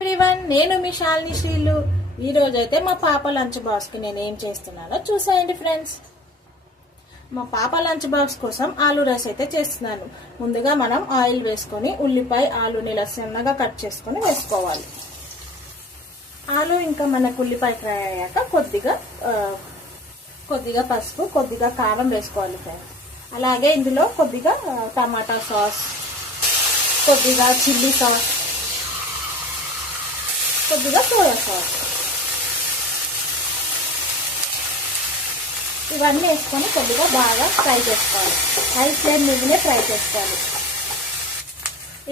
Everyone, నేను మీ శాలిని శ్రీలు. ఈ రోజు అయితే మా పాప లంచ్ బాక్స్ కి నేను ఏం చేస్తున్నానో చూసేయండి ఫ్రెండ్స్. మా పాప లంచ్ బాక్స్ కోసం ఆలు రైస్ అయితే చేస్తున్నాను. ముందుగా మనం ఆయిల్ వేసుకొని ఉల్లిపాయ ఆలుని ఇలా సన్నగా కట్ చేసుకొని వేసుకోవాలి. ఆలు ఇంకా మనకు ఉల్లిపాయ ఫ్రై అయ్యాక కొద్దిగా పసుపు, కొద్దిగా కారం వేసుకోవాలి ఫ్రెండ్స్. అలాగే ఇందులో కొద్దిగా టమాటా సాస్, కొద్దిగా చిల్లీ సాస్, కొద్దిగా సోయా సాస్ ఇవన్నీ వేసుకొని కొద్దిగా బాగా ఫ్రై చేసుకోవాలి. హై ఫ్లేమ్ మీదనే ఫ్రై చేసుకోవాలి.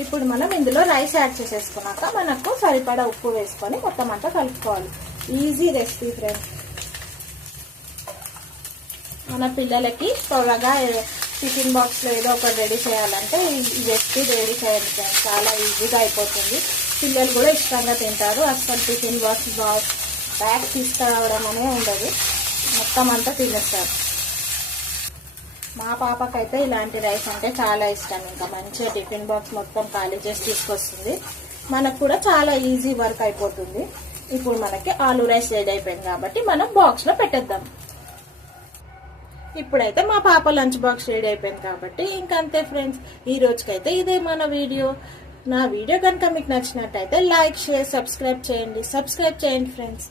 ఇప్పుడు మనం ఇందులో రైస్ యాడ్ చేసేసుకున్నాక మనకు సరిపడా ఉప్పు వేసుకొని మొత్తం అంతా కలుపుకోవాలి. Easy recipe friends. మన పిల్లలకి త్వరగా టిఫిన్ బాక్స్లో ఏదో ఒకటి రెడీ చేయాలంటే ఈ రెసిపీ రెడీ చేయండి ఫ్రెండ్స్. చాలా ఈజీగా అయిపోతుంది. పిల్లలు కూడా ఇష్టంగా తింటారు. అసలు టిఫిన్ బాక్స్ బ్యాగ్ తీసుకురావడం అనే ఉండదు, మొత్తం అంతా తినేస్తారు. మా పాపకైతే ఇలాంటి రైస్ అంటే చాలా ఇష్టం. ఇంకా మంచిగా టిఫిన్ బాక్స్ మొత్తం ఖాళీ చేసి తీసుకొస్తుంది. మనకు కూడా చాలా ఈజీ వర్క్ అయిపోతుంది. ఇప్పుడు మనకి ఆలు రైస్ రెడీ అయిపోయింది కాబట్టి మనం బాక్స్లో పెట్టేద్దాం. ఇప్పుడైతే మా పాప లంచ్ బాక్స్ రెడీ అయిపోయింది కాబట్టి ఇంకంతే ఫ్రెండ్స్. ఈ రోజుకైతే ఇదే మన వీడియో. నా వీడియో కనుక మీకు నచ్చినట్టయితే లైక్, షేర్, సబ్స్క్రైబ్ చేయండి ఫ్రెండ్స్.